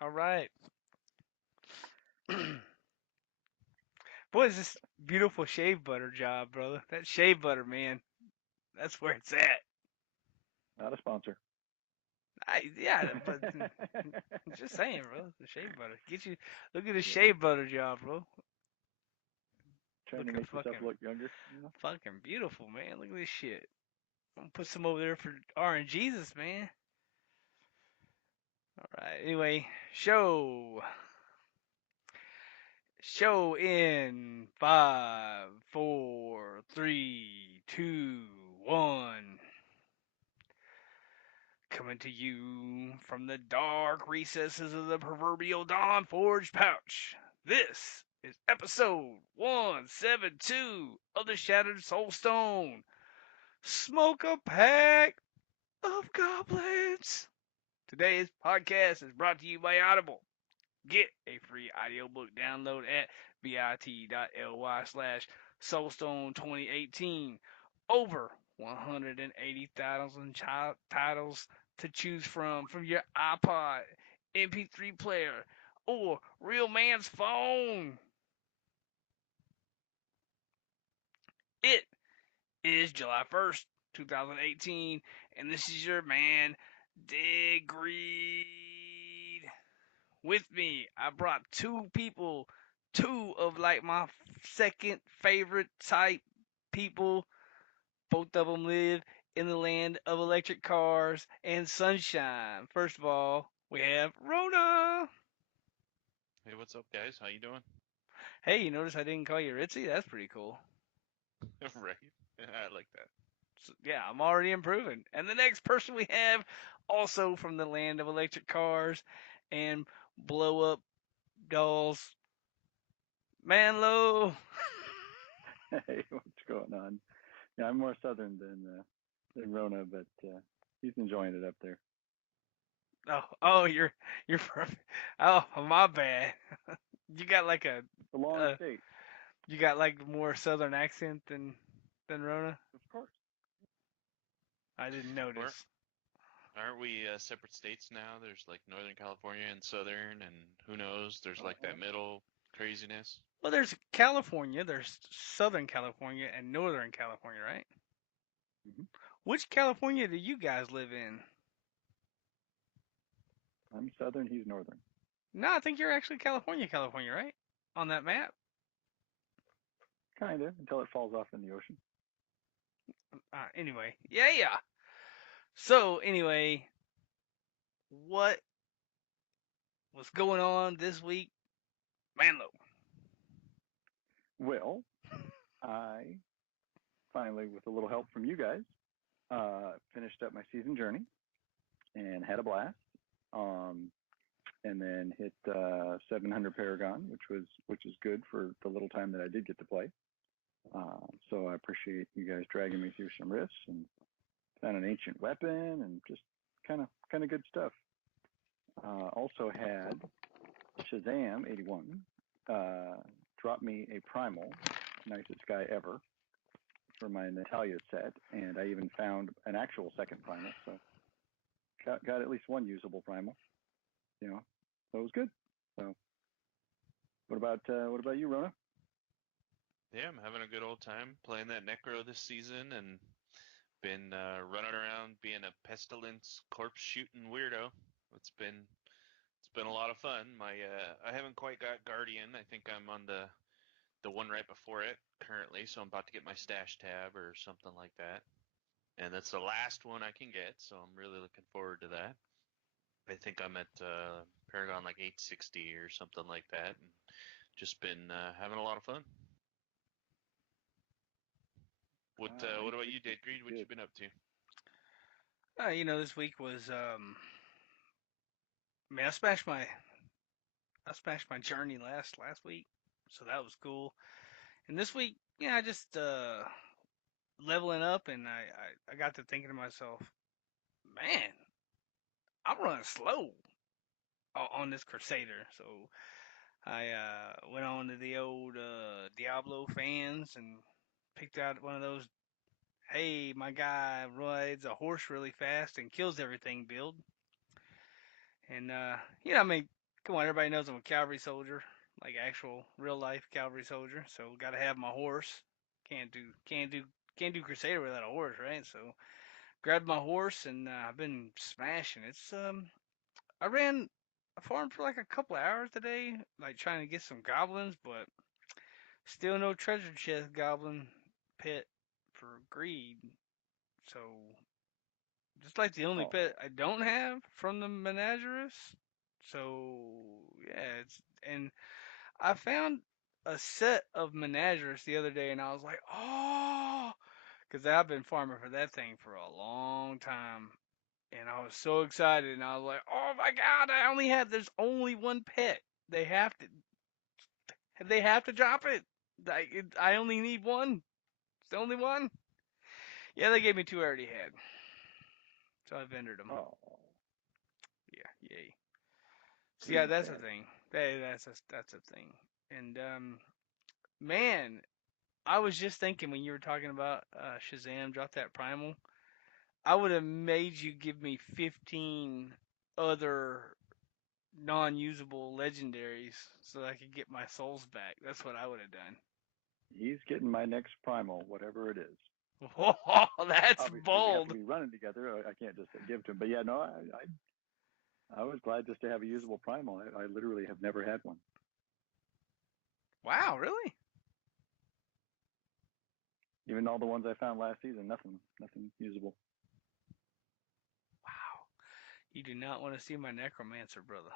All right. Boy, is this beautiful shave butter job, brother. That shave butter, man. That's where it's at. Not a sponsor. Yeah, but just saying, bro. The shave butter. Get you. Look at the Yeah. shave butter job, bro. Trying to Looking make yourself fucking, look younger. You know? fucking beautiful, man. Look at this shit. I'm gonna put some over there for RNGesus, man. All right. Anyway, show in 5, 4, 3, 2, 1. Coming to you from the dark recesses of the proverbial Dawn Forge pouch. This is episode 172 of the Shattered Soulstone. Smoke a pack of goblins. Today's podcast is brought to you by Audible. Get a free audiobook download at bit.ly/soulstone2018. Over 180,000 titles to choose from your iPod, MP3 player, or real man's phone. It is July 1st, 2018, and this is your man, Deadgreed. With me, I brought two people, two of like my second favorite type people. Both of them live in the land of electric cars and sunshine. First of all, we have Rowna. Hey, what's up, guys? How you doing? Hey, you notice I didn't call you Ritzy? That's pretty cool. Right. I like that. So, yeah, I'm already improving. And the next person we have, also from the land of electric cars and blow up dolls, Manlow. Hey, what's going on? Yeah, I'm more southern than Rona, but he's enjoying it up there. Oh, you're perfect. Oh, my bad. You got like a It's a long uh, state, you got like more southern accent than Rona. of course. I didn't Or notice. aren't we separate states now? There's like Northern California and Southern, and who knows? There's like Uh-huh. that middle craziness. Well, there's California, there's Southern California and Northern California, right? Hmm. Which California do you guys live in? I'm southern, he's northern. No, I think you're actually California, right? On that map. Kind of, until it falls off in the ocean. Anyway, yeah. So anyway, what was going on this week, Manlow? Well, I finally, with a little help from you guys, finished up my season journey and had a blast. Um, and then hit 700 Paragon, which is good for the little time that I did get to play. So I appreciate you guys dragging me through some rifts and found an ancient weapon and just kind of good stuff. Also had Shazam 81 uh, drop me a primal, nicest guy ever, for my Natalia set, and I even found an actual second primal. So got at least one usable primal. You know, so it was good. So what about you, Rona? Yeah, I'm having a good old time playing that Necro this season, and been running around being a pestilence corpse shooting weirdo. It's been it's been a lot of fun. My I haven't quite got Guardian. I think I'm on the one right before it currently, so I'm about to get my stash tab or something like that. And that's the last one I can get, so I'm really looking forward to that. I think I'm at Paragon like 860 or something like that, and just been having a lot of fun. What about you, 860 is Deadgreed? What you good. been up to? This week was I mean, I smashed my journey last week, so that was cool. And this week, yeah, I just leveling up, and I got to thinking to myself, man, I'm running slow on this Crusader. So I went on to the old Diablo fans and picked out one of those. Hey, my guy rides a horse really fast and kills everything build. And I mean, Come on, everybody knows I'm a cavalry soldier, like actual real life cavalry soldier. So got to have my horse. Can't do can't do can't do Crusader without a horse, right? So grabbed my horse and I've been smashing. I farmed for like a couple hours today, like trying to get some goblins, but still no treasure chest goblin pet for greed. So just like the only Oh, pet I don't have from the menagerist. So yeah, it's and I found a set of menagerists the other day, and I was like, oh, because I've been farming for that thing for a long time, and I was so excited, and I was like, oh my god, there's only one pet. They have to, they have to drop it. I only need one. It's the only one. Yeah, they gave me two I already had, so I vendored them. oh, Yeah, yay. So yeah, too that's the bad. thing. That's a thing. And man, I was just thinking when you were talking about Shazam, drop that primal. I would have made you give me 15 other non-usable legendaries so that I could get my souls back. That's what I would have done. He's getting my next primal, whatever it is. Oh, that's Obviously, we have to bold. be running together. I can't just give to him. But yeah, no, I was glad just to have a usable primal. I literally have never had one. Wow, really? Even all the ones I found last season, nothing usable. Wow. You do not want to see my necromancer, brother.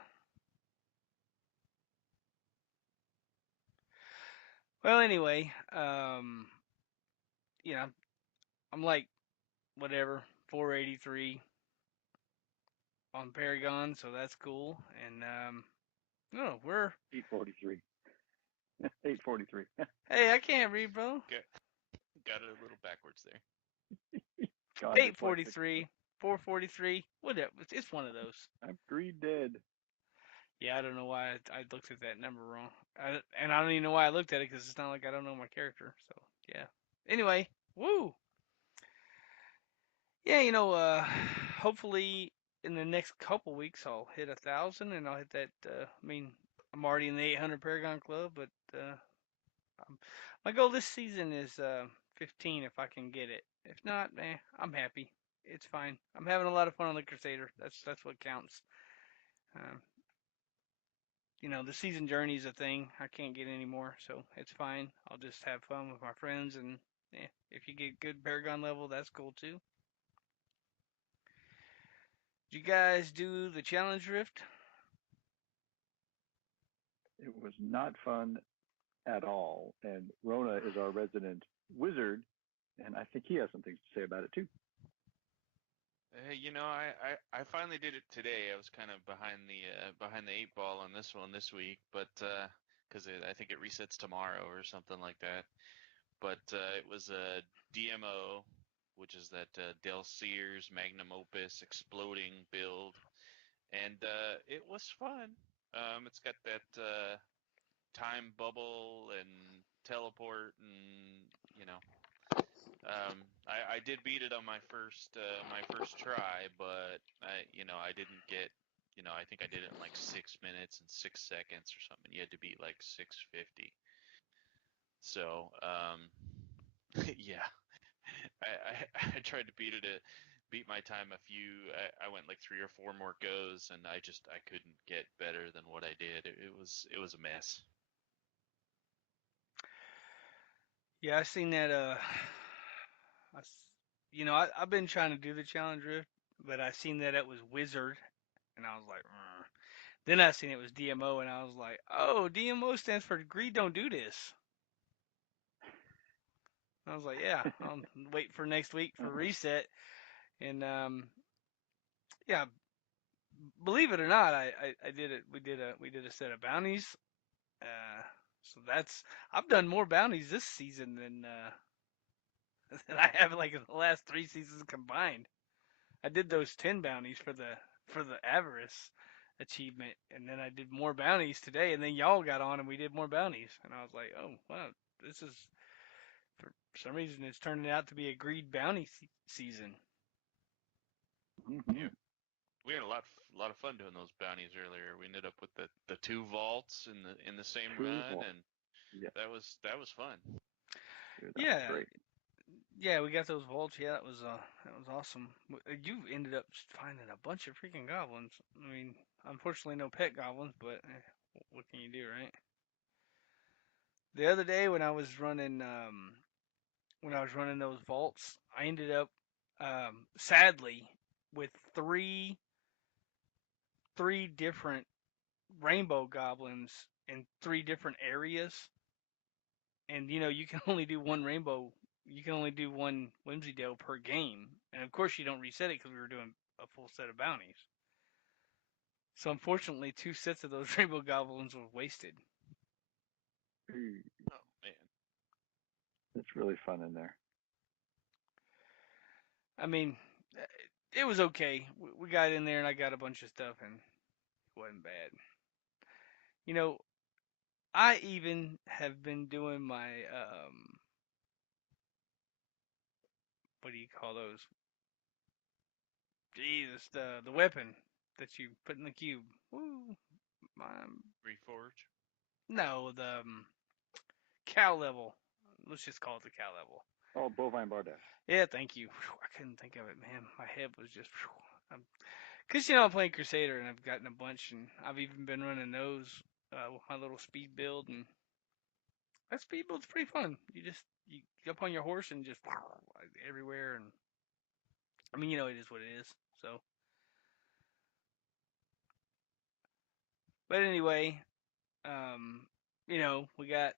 Well, anyway, you know, I'm like whatever 483 on Paragon, so that's cool. And no, we're 843. 843. hey, I can't read, bro. Got it a little backwards there. God dyslexic. 843, 443, whatever. It's one of those. I'm greed dead. Yeah, I don't know why I looked at that number wrong. And I don't even know why I looked at it because it's not like I don't know my character. So yeah. Anyway, woo. Yeah, hopefully in the next couple weeks I'll hit 1,000 and I'll hit that. I mean, I'm already in the 800 Paragon Club, but um, my goal this season is 15 if I can get it. If not, I'm happy. It's fine. I'm having a lot of fun on the Crusader. That's what counts. Um, the season journey is a thing. I can't get any more, so it's fine. I'll just have fun with my friends, and if you get good Paragon level, that's cool too. Did you guys do the challenge rift? It was not fun at all. And Rona is our resident wizard, and I think he has some things to say about it too. I finally did it today. I was kind of behind the eight ball on this one this week, but because I think it resets tomorrow or something like that. But it was a DMO, which is that Del Sears magnum opus exploding build, and it was fun. It's got that time bubble and teleport, and I did beat it on my first try, but I didn't get I think I did it in like 6 minutes and 6 seconds or something. You had to beat like 650. So yeah, I tried to beat my time a few. I went like three or four more goes, and I couldn't get better than what I did. It was a mess. Yeah, I seen that. I've been trying to do the challenge rift, but I seen that it was wizard, and I was like, "Rrr." Then I seen it was DMO, and I was like, oh, DMO stands for greed. Don't do this. I was like, yeah, I'll wait for next week for reset. And yeah, believe it or not, I did it. We did a set of bounties. Uh, so that's I've done more bounties this season than than I have like in the last three seasons combined. I did those 10 bounties for the avarice achievement, and then I did more bounties today, and then y'all got on and we did more bounties, and I was like, oh wow, this is for some reason it's turning out to be a greed bounty season. Mm-hmm. Yeah. We had a lot of fun doing those bounties earlier. We ended up with the two vaults in the same Two run, vaults. and Yeah, that was fun. dude, that was Yeah, great. yeah, we got those vaults. Yeah, that was awesome. You ended up finding a bunch of freaking goblins. I mean, unfortunately, no pet goblins, but what can you do, right? The other day when I was running those vaults, I ended up sadly with three different rainbow goblins in three different areas, and you can only do one rainbow. You can only do one Whimsy Dale per game, and of course you don't reset it because we were doing a full set of bounties. So unfortunately, two sets of those rainbow goblins were wasted. Ooh, Oh man, it's really fun in there. I mean, it was okay. We got in there and I got a bunch of stuff and it wasn't bad. You know, I even have been doing my what do you call those? Jesus, the weapon that you put in the cube. Woo, Reforge. no, the cow level. Let's just call it the cow level. Oh, bovine bardash. Yeah, thank you. Whew, I couldn't think of it, man. My head was just. Because, I'm playing Crusader and I've gotten a bunch, and I've even been running those with my little speed build, and that speed build's pretty fun. You jump on your horse and just everywhere, and I mean, it is what it is. So, but anyway, um, we got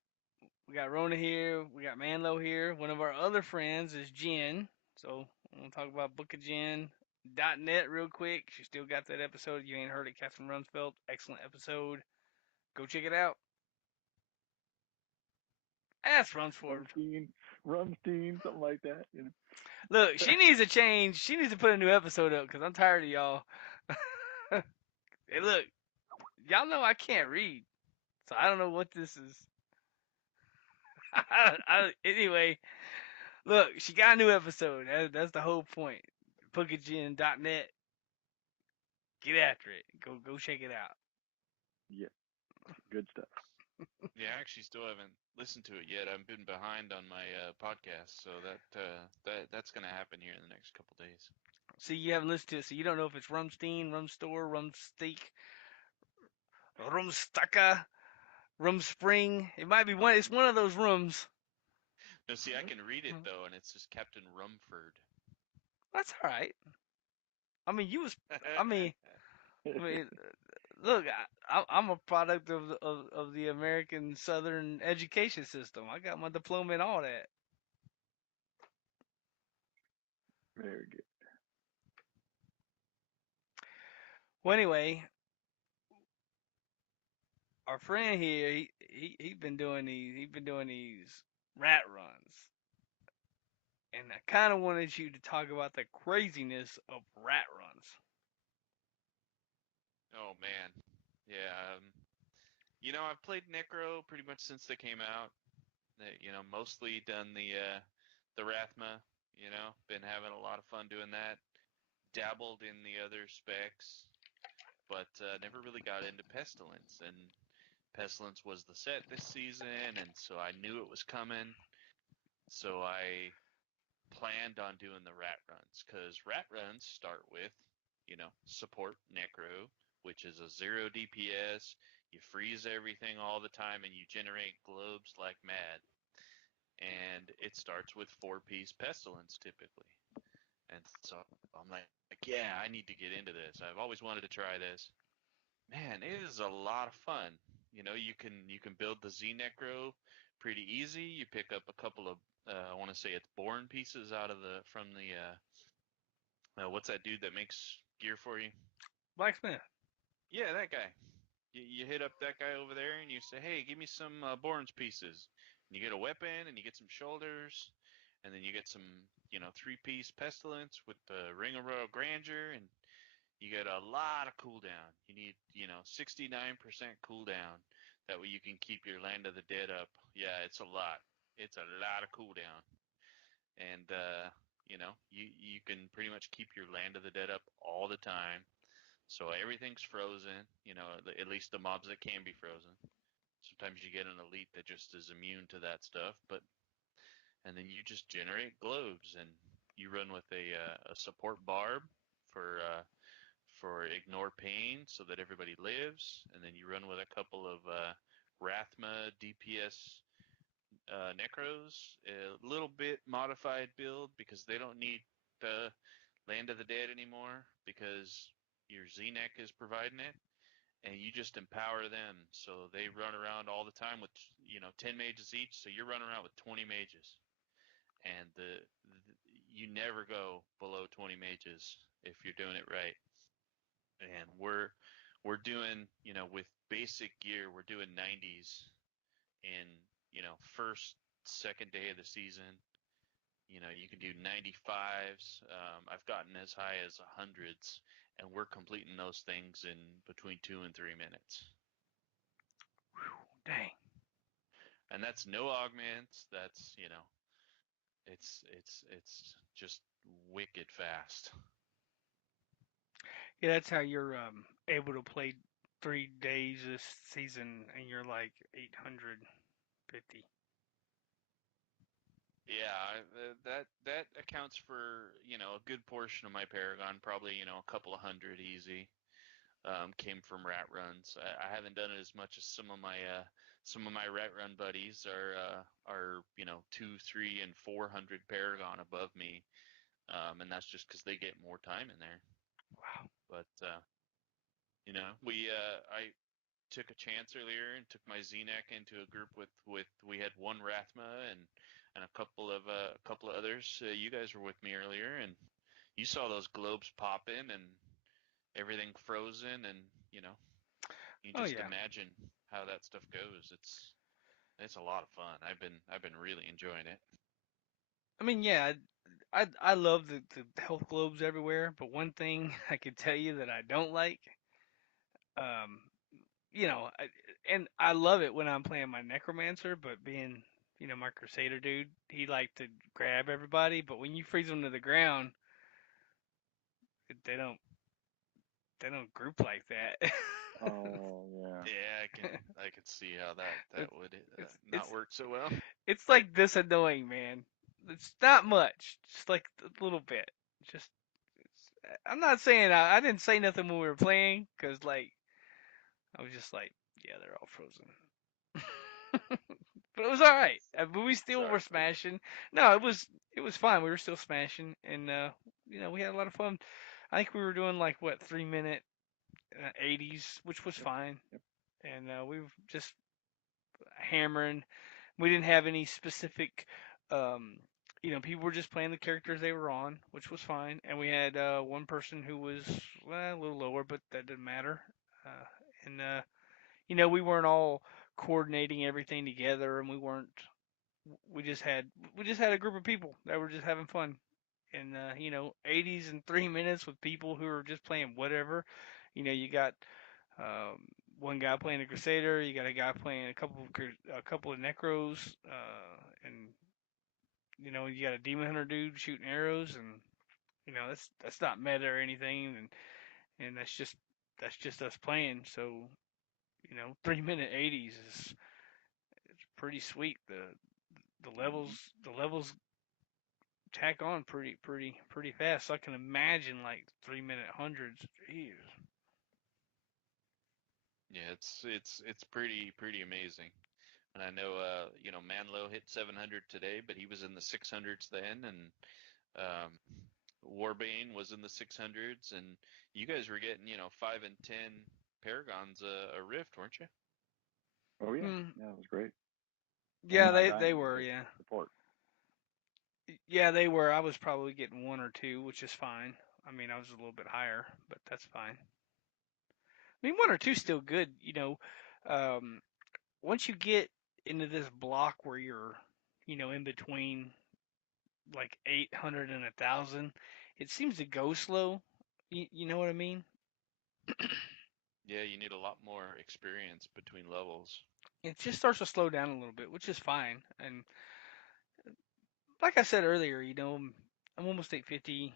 Rowna here, we got Manlow here. One of our other friends is Jen. So I'm gonna talk about Book of Jen.net real quick. She still got that episode. You ain't heard it, Catherine Runsfeld. Excellent episode. Go check it out. Ask Runsford. Rumstein, Rumstein, something like that. You Look, know. she needs to change. She needs to put a new episode up because I'm tired of y'all. Hey, look, y'all know I can't read, so I don't know what this is. Anyway, look, she got a new episode. That's the whole point. Bookagin.net. Get after it. Go check it out. Yeah, good stuff. Yeah, I actually still haven't listened to it yet. I've been behind on my podcast, so that's gonna happen here in the next couple days. See, you haven't listened to it, so you don't know if it's Rumstein, Rumstore, Rumsteak, Rumstucka, Rumspring. It might be one. It's one of those rooms. No, see, I can read it though, and it's just Captain Rumford. That's all right. I mean, you was. I mean, I mean, look, I'm a product of the American Southern education system. I got my diploma and all that. Very good. Well, anyway, our friend here, he been doing these rat runs, and I kind of wanted you to talk about the craziness of rat runs. Oh man, yeah. I've played Necro pretty much since they came out. Mostly done the Rathma. Been having a lot of fun doing that. Dabbled in the other specs, but never really got into Pestilence. And Pestilence was the set this season, and so I knew it was coming. So I planned on doing the rat runs because rat runs start with, support Necro, which is a 0 DPS. You freeze everything all the time and you generate globes like mad. And it starts with 4-piece Pestilence typically. And so I'm like, yeah, I need to get into this. I've always wanted to try this. Man, it is a lot of fun. You can build the Z Necro pretty easy. You pick up a couple of I want to say it's born pieces out of the from the what's that dude that makes gear for you? Blacksmith. Yeah, that guy. You hit up that guy over there and you say, hey, give me some Borns pieces. And you get a weapon and you get some shoulders, and then you get some 3-piece pestilence with the ring of royal grandeur, and you get a lot of cooldown. You need 69% cooldown. That way you can keep your land of the dead up. Yeah, it's a lot. It's a lot of cooldown. And you can pretty much keep your land of the dead up all the time. So everything's frozen. At least the mobs that can be frozen. Sometimes you get an elite that just is immune to that stuff, and then you just generate globes, and you run with a support barb for ignore pain so that everybody lives, and then you run with a couple of Rathma DPS Necros, a little bit modified build because they don't need the Land of the Dead anymore because your Z-Neck is providing it, and you just empower them so they run around all the time with 10 mages each, so you're running around with 20 mages, and you never go below 20 mages if you're doing it right. And we're doing, with basic gear, we're doing 90s in, first, second day of the season. You can do 95s. I've gotten as high as 100s, and we're completing those things in between 2 and 3 minutes. Whew, dang. And that's no augments. That's, it's just wicked fast. Yeah, that's how you're able to play 3 days this season, and you're like 850. Yeah, that accounts for a good portion of my Paragon. Probably a couple of hundred easy. Came from rat runs. I haven't done it as much as some of my rat run buddies are 2, 3, and 400 Paragon above me, and that's just because they get more time in there. Wow. But I took a chance earlier and took my Z-Neck into a group with we had one Rathma and a couple of others. You guys were with me earlier, and you saw those globes pop in and everything frozen, and you Oh just yeah. imagine how that stuff goes. It's a lot of fun. I've been really enjoying it. I mean, yeah, I love the health globes everywhere, but one thing I could tell you that I don't like, um, and I love it when I'm playing my necromancer, but being my crusader dude, he like to grab everybody, but when you freeze them to the ground, they don't they don't group like that. Oh yeah. Yeah, I can see how that it's would it's not it's work so well. it's like this annoying, man. It's not much, just like a little bit. Just I'm not saying I didn't say nothing when we were playing, cause like I was just like, yeah, they're all frozen. But it was all right. But we still were Sorry, buddy. smashing. No, it was fine. We were still smashing, and we had a lot of fun. I think we were doing like what 3 minute 80s, which was Yep. fine, Yep. and we were just hammering. We didn't have any specific. Um, people were just playing the characters they were on, which was fine. And we had one person who was a little lower, but that didn't matter. And we weren't all coordinating everything together, and we weren't. We just had a group of people that were just having fun, and 80s and 3 minutes with people who are just playing whatever. You got um, one guy playing a crusader, you got a guy playing a couple of necros, and you got a demon hunter dude shooting arrows, and that's not meta or anything, and that's just us playing. So 3 minute 80s is it's pretty sweet. Mm-hmm. The levels tack on pretty fast. So I can imagine like 3 minute hundreds. Jeez. Yeah, it's pretty amazing. And I know Manlow hit 700 today, but he was in the 600s then, and um, Warbane was in the 600s, and you guys were getting 5 and 10 Paragons a rift, weren't you? Oh yeah. Hmm. Yeah, it was great. And Yeah, not they dying were. because Yeah, support. yeah, they were. I was probably getting one or two, which is fine. I mean, I was a little bit higher, but that's fine. I mean, one or two still good. Um, once you get into this block where you're, in between like 800 and 1,000, it seems to go slow. You know what I mean? Yeah, you need a lot more experience between levels. It just starts to slow down a little bit, which is fine. And like I said earlier, I'm almost 850.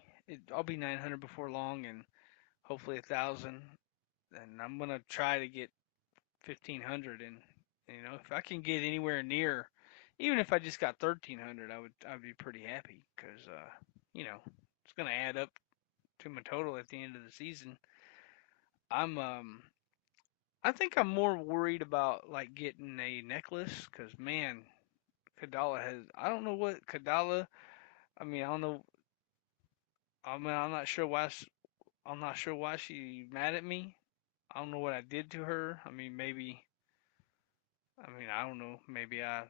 I'll be 900 before long, and hopefully 1,000, and I'm gonna try to get 1,500. And if I can get anywhere near, even if I just got 1,300, I'd be pretty happy because it's gonna add up to my total at the end of the season. I'm I think I'm more worried about like getting a necklace because man, Kadala has. I don't know what Kadala. I mean, I don't know. I mean, I'm not sure why she mad at me. I don't know what I did to her. I mean, maybe. I mean, I don't know. Maybe I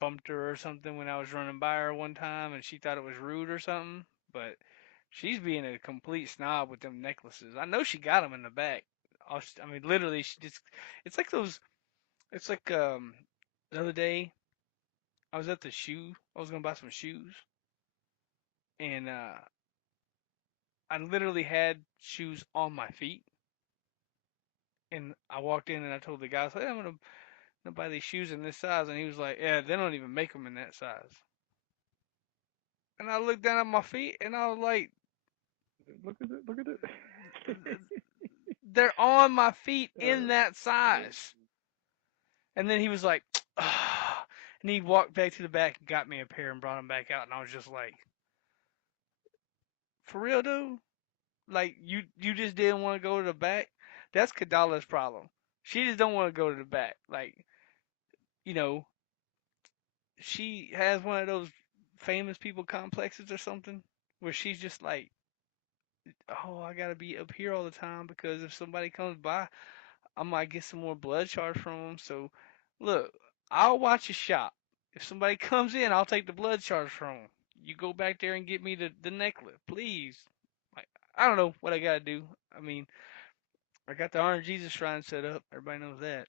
bumped her or something when I was running by her one time, and she thought it was rude or something. But she's being a complete snob with them necklaces. I know she got them in the back. I mean, literally, she just. It's like those. It's like the other day I was at the shoe. I was gonna buy some shoes, and I literally had shoes on my feet. And I walked in and I told the guy, I was like, "Hey, I'm gonna buy these shoes in this size," and he was like, "Yeah, they don't even make them in that size." And I looked down at my feet and I was like, Look at it. Look at it. "They're on my feet in uh, that size." And then he was like, "Ah," and he walked back to the back and got me a pair and brought them back out, and I was just like, "For real, dude? Like you just didn't want to go to the back? That's Kadala's problem. She just don't want to go to the back. Like, you know, she has one of those famous people complexes or something where she's just like, oh, I gotta be up here all the time because if somebody comes by, I might get some more blood charge from them. So, look, I'll watch you shop. If somebody comes in, I'll take the blood charge from them. You go back there and get me the necklace, please. Like, I don't know what I gotta do. I mean, I got the Orange Jesus shrine set up. Everybody knows that.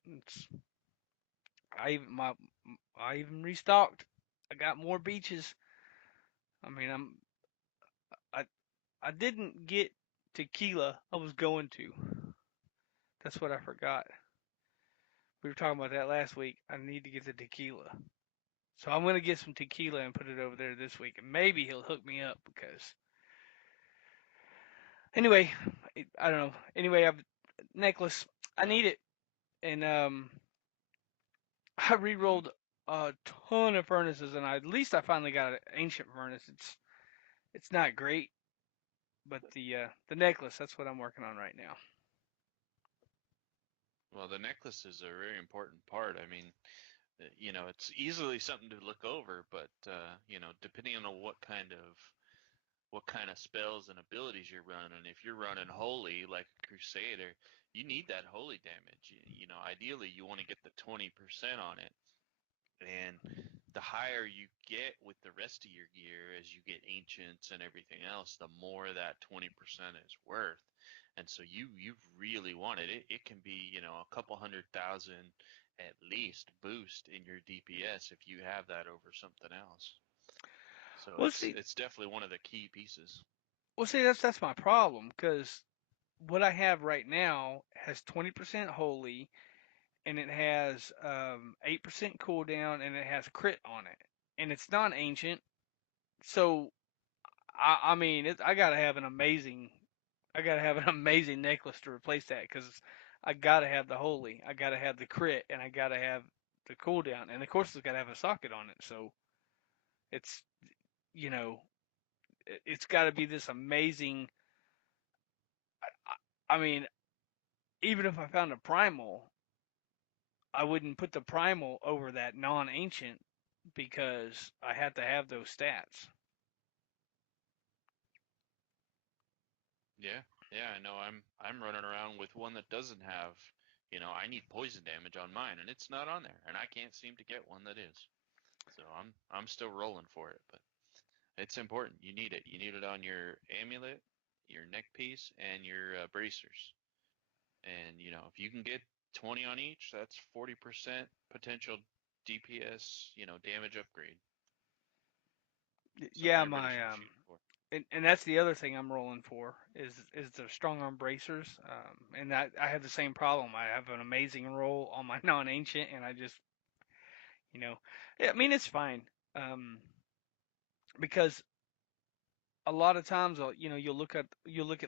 I even my I even restocked. I got more beaches. I mean, I I didn't get tequila. I was going to. That's what I forgot. We were talking about that last week. I need to get the tequila. So I'm gonna get some tequila and put it over there this week, and maybe he'll hook me up because anyway, I don't know. Anyway, I've necklace. I Well, need it, and I mhm. re-rolled a ton of furnaces, and at least I finally got an ancient furnace. It's not great, but the necklace, that's what I'm working on right now. Well, the necklace is a very important part. I mean, it's easily something to look over, but depending on what kind of spells and abilities you're running, if you're running holy like a crusader, you need that holy damage. Ideally you want to get the 20% on it, and the higher you get with the rest of your gear as you get ancients and everything else, the more that 20% is worth. And so you really want it. It can be, a couple 100,000 at least boost in your DPS if you have that over something else. So Well, it's see, it's definitely one of the key pieces. that's my problem because what I have right now has 20% holy, and it has 8% cooldown, and it has crit on it, and it's non-ancient. So I mean, I gotta have an amazing necklace to replace that because I gotta have the holy, I gotta have the crit, and I gotta have the cooldown, and of course it's gotta have a socket on it. So it's you know it's gotta be this amazing. I mean, even if I found a primal, I wouldn't put the primal over that non-ancient because I have to have those stats. Yeah, yeah, I know. I'm running around with one that doesn't have, I need poison damage on mine, and it's not on there, and I can't seem to get one that is. So I'm still rolling for it, but it's important. You need it. You need it on your amulet, your neck piece, and your bracers. And if you can get 20 on each, that's 40% potential DPS, damage upgrade. Something Yeah, everybody should be shooting for. and that's the other thing I'm rolling for is the strong arm bracers. And I have the same problem. I have an amazing roll on my non-ancient, and I just you know, yeah, I mean it's fine. Um, because a lot of times, you'll look at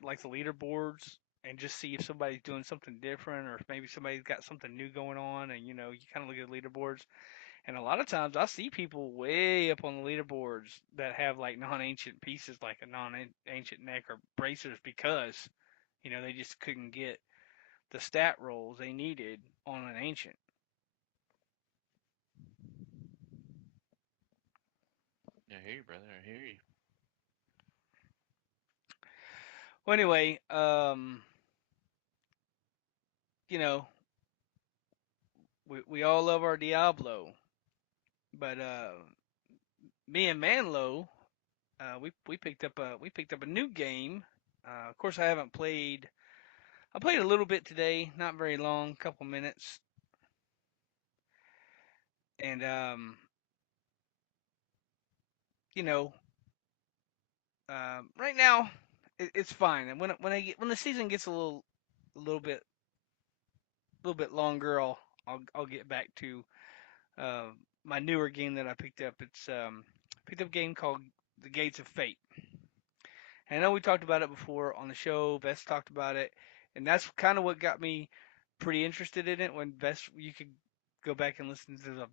like the leaderboards, and just see if somebody's doing something different, or if maybe somebody's got something new going on. And you kind of look at leaderboards, and a lot of times I see people way up on the leaderboards that have like non-ancient pieces, like a non-ancient neck or bracers, because they just couldn't get the stat rolls they needed on an ancient. I hear you, brother. I hear you. Well, anyway, you know, we all love our Diablo, but me and Manlow, we picked up a new game. Of course, I haven't played. I played a little bit today, not very long, a couple minutes, and you know, right now it's fine. And when the season gets a little bit longer, I'll get back to uh, my newer game that I picked up. It's picked up a game called The Gates of Fate. And I know we talked about it before on the show. Best talked about it, and that's kind of what got me pretty interested in it. When Best, you could go back and listen to the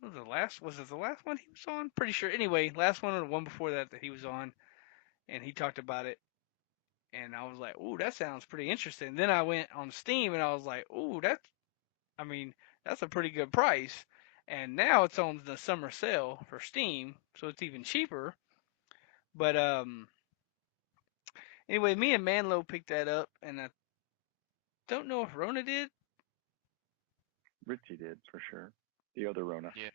was it the last one he was on? Pretty sure. Anyway, last one or the one before that he was on, and he talked about it, and I was like, "Ooh, that sounds pretty interesting." Then I went on Steam, and I was like, "Ooh, I mean, that's a pretty good price." And now it's on the summer sale for Steam, so it's even cheaper. But anyway, me and Manlow picked that up, and I don't know if Rona did. Ritzy did for sure. The other Rona. Yeah,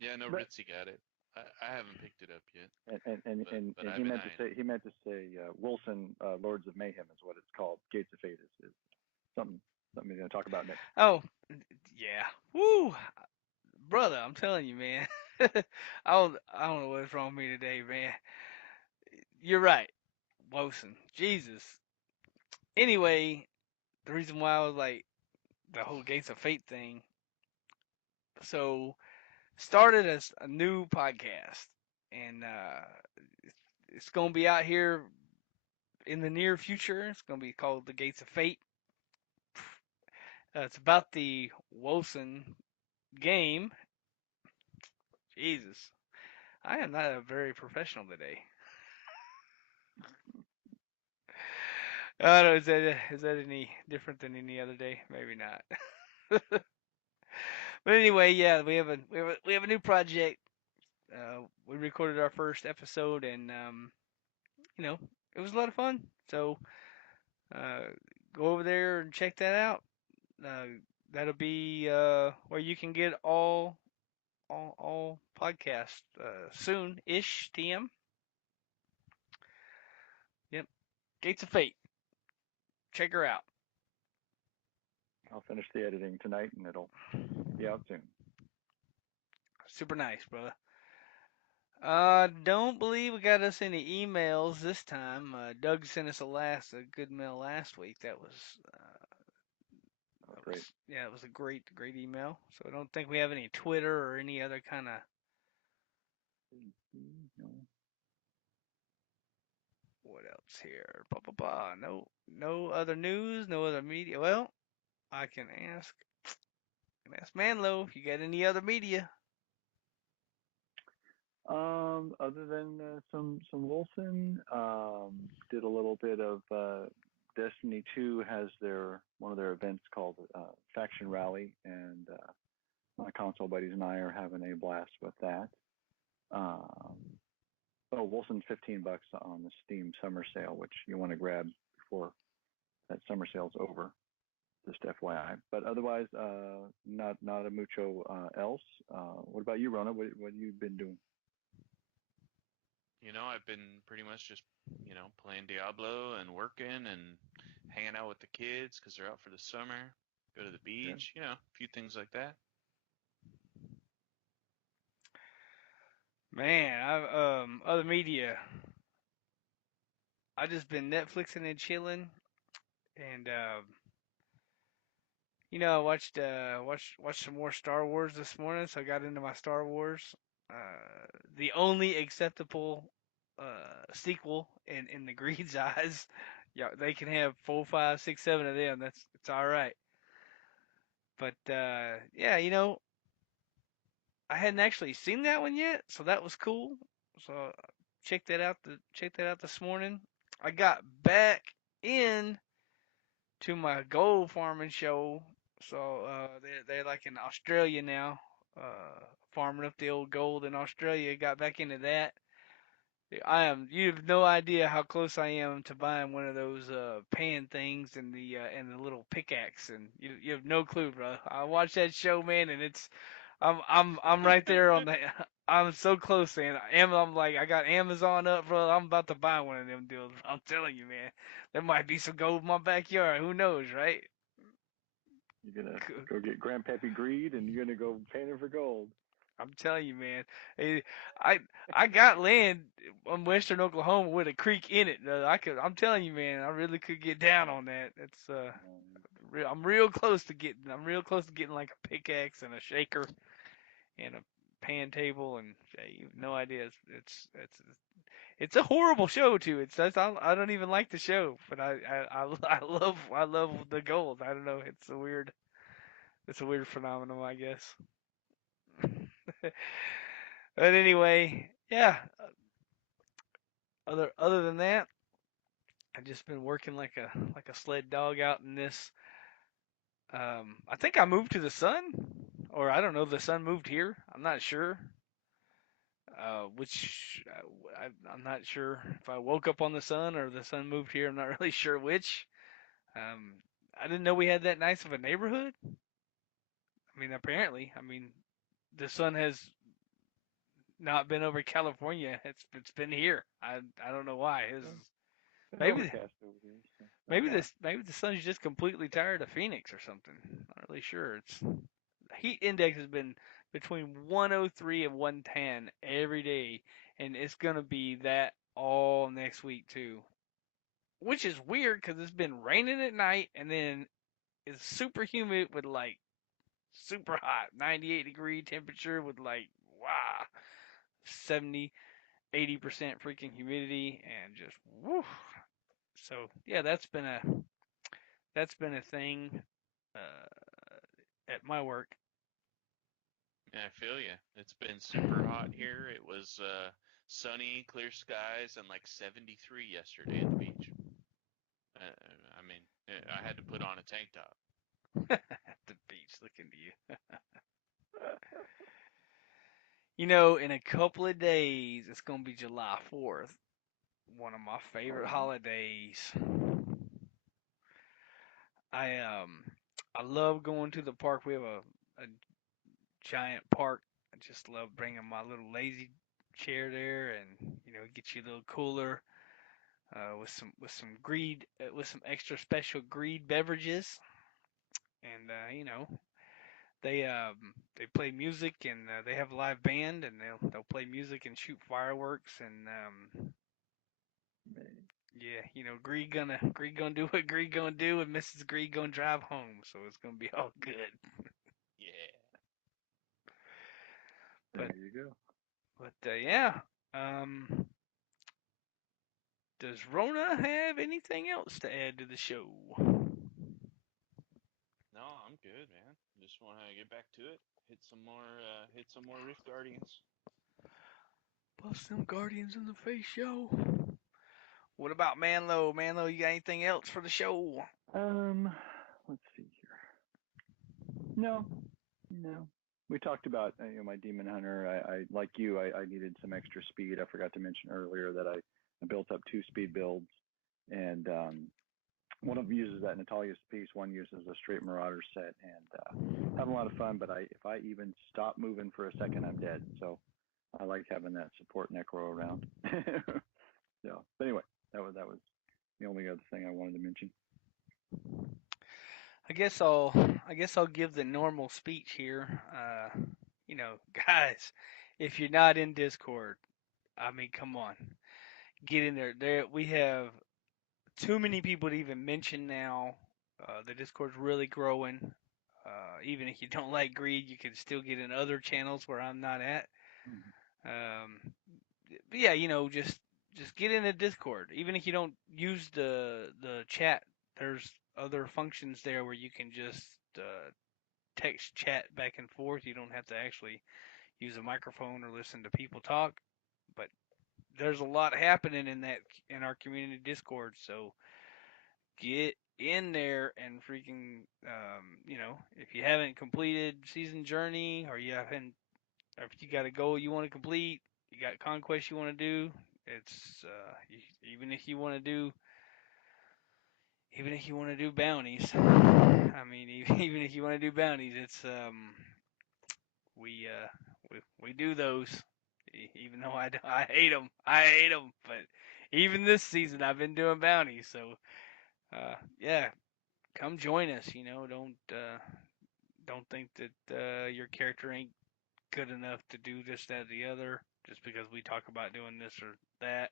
yeah. No, But Ritzy got it. I haven't picked it up yet, but and I've been eyeing it. he meant to say Wilson Lords of Mayhem is what it's called. Gates of Fate is something he's going to talk about next. Oh, yeah. Woo, brother, I'm telling you, man. I don't know what's wrong with me today, man. You're right, Wilson. Jesus. Anyway, the reason why I was like the whole Gates of Fate thing. So started as a new podcast, and it's gonna be out here in the near future. It's gonna be called The Gates of Fate. It's about the Wilson game. Jesus, I am not a very professional today. I don't know. Is that any different than any other day? Maybe not. But anyway, yeah, we have a new project. We recorded our first episode, and you know, it was a lot of fun. So uh, go over there and check that out. Uh, that'll be where you can get all podcasts soon ish. TM. Yep. Gates of Fate. Check her out. I'll finish the editing tonight, and it'll be out soon. Super nice, brother. Don't believe we got us any emails this time. Doug sent us a good mail last week. Oh, great. Yeah, it was a great email. So I don't think we have any Twitter or any other kind of what else here. Blah blah blah. No other news, no other media. Well, I can ask Manlow if you got any other media. Other than some Wilson, did a little bit of Destiny 2 has one of their events called Faction Rally, and my console buddies and I are having a blast with that. Um, Wilson's $15 on the Steam summer sale, which you want to grab before that summer sale's over. Just FYI. But otherwise, not a mucho else. What about you, Rona? What have you been doing? I've been pretty much just, playing Diablo and working and hanging out with the kids because they're out for the summer. Go to the Yeah. beach, a few things like that. Man, I've other media. I just been Netflixing and chilling, and I watched some more Star Wars this morning, so I got into my Star Wars. The only acceptable sequel in the Greed's eyes. Yeah, they can have 4, 5, 6, 7 of them. It's all right. But yeah, I hadn't actually seen that one yet, so that was cool. So check that out this morning. I got back in to my gold farming show. So they're like in Australia now, farming up the old gold in Australia. Got back into that. You have no idea how close I am to buying one of those pan things and the little pickaxe, and you have no clue, bro. I watched that show, man, and I'm right there on the. I'm so close, man. I'm like, I got Amazon up, bro. I'm about to buy one of them deals. I'm telling you, man. There might be some gold in my backyard. Who knows, right? You're gonna go get Grandpappy Greed, and you're gonna go panning for gold. I'm telling you, man. Eh, I I got land on western Oklahoma with a creek in it. I'm telling you, man. I really could get down Oh, on that. It's um, I'm real close to getting. I'm real close to getting like a pickaxe and a shaker and a pan table and you have no idea. It's a horrible show too. I don't even like the show, but I love the gold. I don't know. It's a weird phenomenon, I guess. But anyway, yeah. Other than that, I've just been working like a sled dog out in this. I think I moved to the sun, or I don't know. The sun moved here. I'm not sure. Which I'm not sure if I woke up on the sun or the sun moved here. I'm not really sure which. Um, I didn't know we had that nice of a neighborhood. I mean, apparently, I mean, the sun has not been over California. It's been here. I don't know why. well, it's been Maybe overcast over here, so not bad. maybe the sun's just completely tired of Phoenix or something. Not really sure. It's heat index has been between 103 and 110 every day, and it's gonna be that all next week too. Which is weird because it's been raining at night and then it's super humid with like super hot 98-degree temperature with like wow 70 80% freaking humidity and just woo. So yeah, that's been a thing at my work. Yeah, I feel you. It's been super hot here. It was sunny, clear skies, and like 73 yesterday at the beach. I mean, I had to put on a tank top. At the beach looking to you. In a couple of days, it's going to be July 4th, one of my Oh favorite yeah. holidays. I um I love going to the park. We have a giant park. I just love bringing my little lazy chair there and get you a little cooler with some greed with some extra special greed beverages and they play music and they have a live band and they'll play music and shoot fireworks and Man. yeah, Greed gonna do what Greed gonna do and Mrs. Greed gonna drive home, so it's gonna be all good. Yeah. There But you go. yeah, um, does Rona have anything else to add to the show? No, I'm good, man. Just want to get back to it. Hit some more Rift Guardians. Bust them Guardians in the face, show. What about Manlow? Manlow, you got anything else for the show? Um, let's see here. No, no. We talked about my demon hunter. I like you. I needed some extra speed. I forgot to mention earlier that I built up 2 speed builds, and one of them uses that Natalia's piece. One uses a straight Marauder set, and having a lot of fun. But if I even stop moving for a second, I'm dead. So I like having that support necro around. So, but anyway, that was the only other thing I wanted to mention. I guess I'll give the normal speech here. Guys, if you're not in Discord, I mean, come on, get in there. We have too many people to even mention now. The Discord's really growing. Even if you don't like greed, you can still get in other channels where I'm not at. Mhm. Um, but yeah, just get in a Discord. Even if you don't use the chat, there's other functions there where you can just text chat back and forth. You don't have to actually use a microphone or listen to people talk. But there's a lot happening in our community Discord. So get in there and freaking if you haven't completed season journey or or if you got a goal you want to complete, you got conquest you want to do, it's even if you want to do even if you want to do bounties. I mean, even if you want to do bounties, it's we uh we do those. Even though I hate them, But even this season, I've been doing bounties. So yeah, come join us. Don't think that your character ain't good enough to do this, that, or the other just because we talk about doing this or that.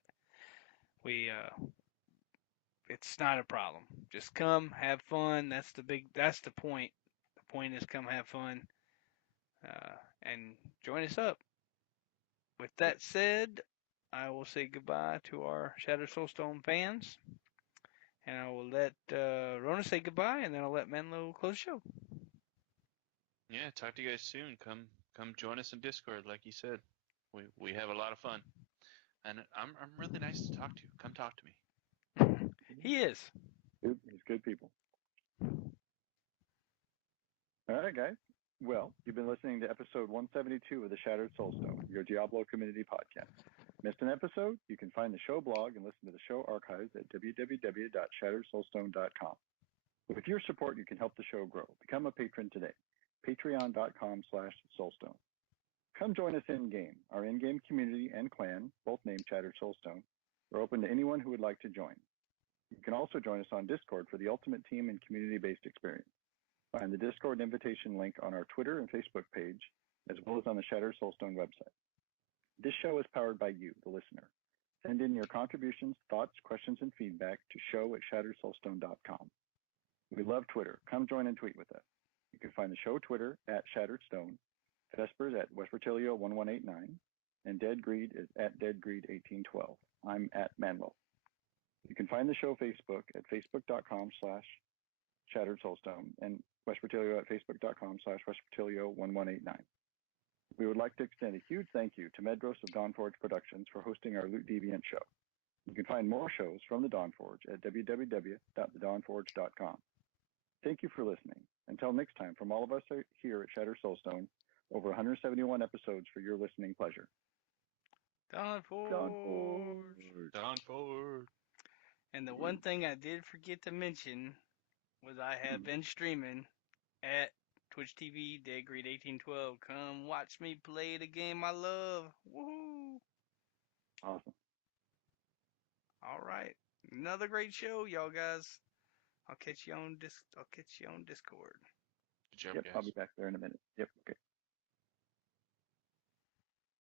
We It's not a problem. Just come, have fun. That's the point. The point is come have fun and join us up. With that said, I will say goodbye to our Shattered Soulstone fans, and I will let Rona say goodbye, and then I'll let Manlow close the show. Yeah, talk to you guys soon. Come join us in Discord, like you said. We have a lot of fun, and I'm really nice to talk to. Come talk to me. He is. He's good people. All right, guys. Well, you've been listening to episode 172 of the Shattered Soulstone, your Diablo community podcast. Missed an episode? You can find the show blog and listen to the show archives at www.shatteredsoulstone.com. With your support, you can help the show grow. Become a patron today. Patreon.com/Soulstone. Come join us in-game. Our in-game community and clan, both named Shattered Soulstone, are open to anyone who would like to join. You can also join us on Discord for the ultimate team and community-based experience. Find the Discord invitation link on our Twitter and Facebook page, as well as on the Shattered Soulstone website. This show is powered by you, the listener. Send in your contributions, thoughts, questions, and feedback to show@shatteredsoulstone.com. We love Twitter. Come join and tweet with us. You can find the show Twitter at Shattered Stone, Vespers at Westportillo1189, and Deadgreed is at Deadgreed1812. I'm at Manlow. You can find the show Facebook at facebook.com/Shattered Soulstone and West Portillo at facebook.com/WestPortillo1189. We would like to extend a huge thank you to Medros of Dawnforge Productions for hosting our Loot Deviant show. You can find more shows from the Dawnforge at www.thedawnforge.com. Thank you for listening. Until next time, from all of us here at Shattered Soulstone, over 171 episodes for your listening pleasure. Dawnforge. And the one thing I did forget to mention was I have been streaming at Twitch TV, Deadgreed1812. Come watch me play the game I love. Woohoo! Awesome. All right. Another great show, y'all guys. I'll catch you on Discord. Good job, Yep, guys. I'll be back there in a minute. Yep, okay.